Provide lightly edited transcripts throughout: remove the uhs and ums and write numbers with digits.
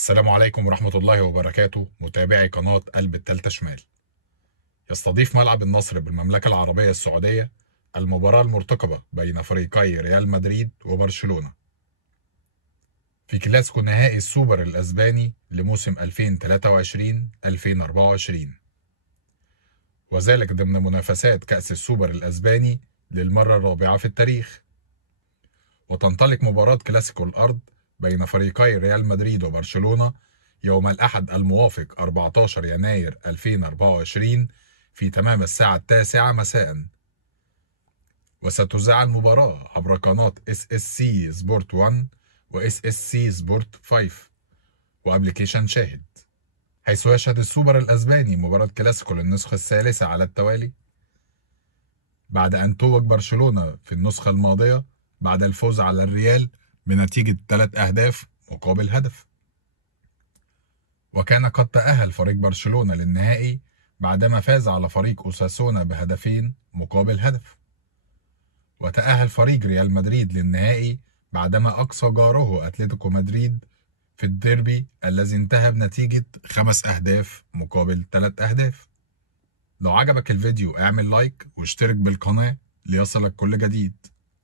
السلام عليكم ورحمة الله وبركاته، متابعي قناة قلب التالتة شمال. يستضيف ملعب النصر بالمملكة العربية السعودية المباراة المرتقبة بين فريقي ريال مدريد وبرشلونة في كلاسيكو نهائي السوبر الأسباني لموسم 2023-2024، وذلك ضمن منافسات كأس السوبر الأسباني للمرة الرابعة في التاريخ. وتنطلق مباراة كلاسيكو الأرض بين فريقي ريال مدريد وبرشلونة يوم الأحد الموافق 14 يناير 2024 في تمام الساعة 9 مساء. وستذاع المباراة عبر قناة SSC سبورت 1 و SSC سبورت 5 وأبليكيشن شاهد، حيث يشهد السوبر الأسباني مباراة كلاسيكو للنسخة الثالثة على التوالي بعد أن توج برشلونة في النسخة الماضية بعد الفوز على الريال بنتيجة 3 أهداف مقابل هدف. وكان قد تأهل فريق برشلونة للنهائي بعدما فاز على فريق أوساسونا بهدفين مقابل هدف. وتأهل فريق ريال مدريد للنهائي بعدما أقصى جاره أتلتيكو مدريد في الديربي الذي انتهى بنتيجة 5 أهداف مقابل 3 أهداف. لو عجبك الفيديو اعمل لايك واشترك بالقناة ليصلك كل جديد.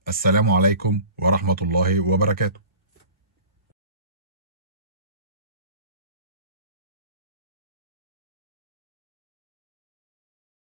السلام عليكم ورحمة الله وبركاته.